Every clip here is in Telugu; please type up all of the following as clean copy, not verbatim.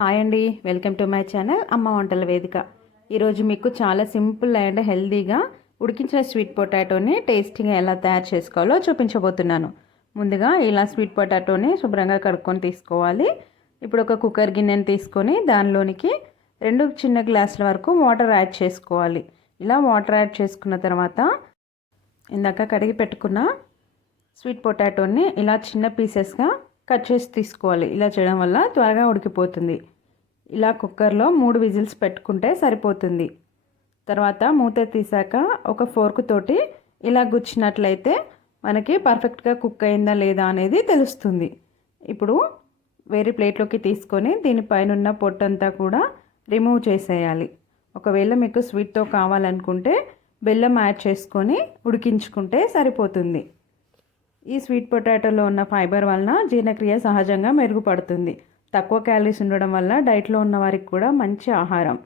హాయ్ అండి, వెల్కమ్ టు మై ఛానల్ అమ్మ వంటల వేదిక. ఈరోజు మీకు చాలా సింపుల్ అండ్ హెల్తీగా ఉడికించిన స్వీట్ పొటాటోని టేస్టీగా ఎలా తయారు చేసుకోవాలో చూపించబోతున్నాను. ముందుగా ఇలా స్వీట్ పొటాటోని శుభ్రంగా కడుక్కొని తీసుకోవాలి. ఇప్పుడు ఒక కుక్కర్ గిన్నెని తీసుకొని దానిలోనికి 2 చిన్న గ్లాసుల వరకు వాటర్ యాడ్ చేసుకోవాలి. ఇలా వాటర్ యాడ్ చేసుకున్న తర్వాత ఇందాక కడిగి పెట్టుకున్న స్వీట్ పొటాటోని ఇలా చిన్న పీసెస్గా కట్ చేసి తీసుకోవాలి. ఇలా చేయడం వల్ల త్వరగా ఉడికిపోతుంది. ఇలా కుక్కర్లో 3 విజిల్స్ పెట్టుకుంటే సరిపోతుంది. తర్వాత మూత తీసాక ఒక ఫోర్క్ తోటి ఇలా గుచ్చినట్లయితే మనకి పర్ఫెక్ట్గా కుక్ అయిందా లేదా అనేది తెలుస్తుంది. ఇప్పుడు వేరే ప్లేట్లోకి తీసుకొని దీనిపైన ఉన్న పొట్టంతా కూడా రిమూవ్ చేసేయాలి. ఒకవేళ మీకు స్వీట్తో కావాలనుకుంటే బెల్లం యాడ్ చేసుకొని ఉడికించుకుంటే సరిపోతుంది. ఈ స్వీట్ పొటాటోలో ఉన్న ఫైబర్ వలన జీర్ణక్రియ సహజంగా మెరుగుపడుతుంది. తక్కువ క్యాలరీస్ ఉండడం వల్ల డైట్లో ఉన్న వారికి కూడా మంచి ఆహారం.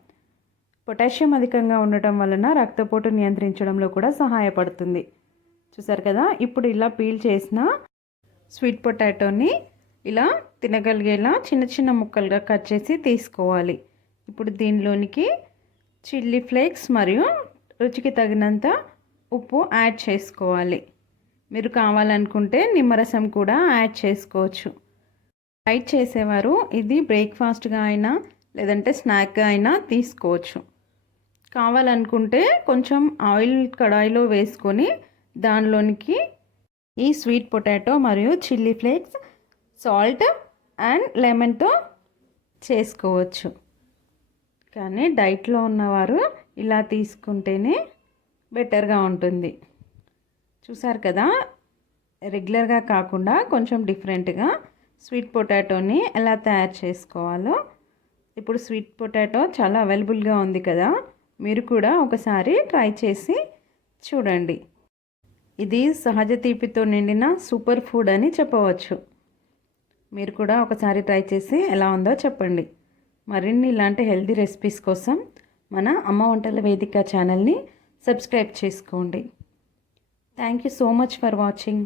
పొటాషియం అధికంగా ఉండటం వలన రక్తపోటు నియంత్రించడంలో కూడా సహాయపడుతుంది. చూసారు కదా, ఇప్పుడు ఇలా పీల్ చేసిన స్వీట్ పొటాటోని ఇలా తినగలిగేలా చిన్న చిన్న ముక్కలుగా కట్ చేసి తీసుకోవాలి. ఇప్పుడు దీనిలోనికి చిల్లీ ఫ్లేక్స్ మరియు రుచికి తగినంత ఉప్పు యాడ్ చేసుకోవాలి. మీరు కావాలనుకుంటే నిమ్మరసం కూడా యాడ్ చేసుకోవచ్చు. డైట్ చేసేవారు ఇది బ్రేక్ఫాస్ట్గా అయినా లేదంటే స్నాక్గా అయినా తీసుకోవచ్చు. కావాలనుకుంటే కొంచెం ఆయిల్ కడాయిలో వేసుకొని దానిలోనికి ఈ స్వీట్ పొటాటో మరియు చిల్లీ ఫ్లేక్స్, సాల్ట్ అండ్ లెమన్తో చేసుకోవచ్చు. కానీ డైట్లో ఉన్నవారు ఇలా తీసుకుంటేనే బెటర్గా ఉంటుంది. చూసారు కదా, రెగ్యులర్గా కాకుండా కొంచెం డిఫరెంట్గా స్వీట్ పొటాటోని ఎలా తయారు చేసుకోవాలో. ఇప్పుడు స్వీట్ పొటాటో చాలా అవైలబుల్గా ఉంది కదా, మీరు కూడా ఒకసారి ట్రై చేసి చూడండి. ఇది సహజ తీపితో నిండిన సూపర్ ఫుడ్ అని చెప్పవచ్చు. మీరు కూడా ఒకసారి ట్రై చేసి ఎలా ఉందో చెప్పండి. మరిన్ని ఇలాంటి హెల్తీ రెసిపీస్ కోసం మన అమ్మ వంటల వేదిక ఛానల్ని సబ్స్క్రైబ్ చేసుకోండి. Thank you so much for watching.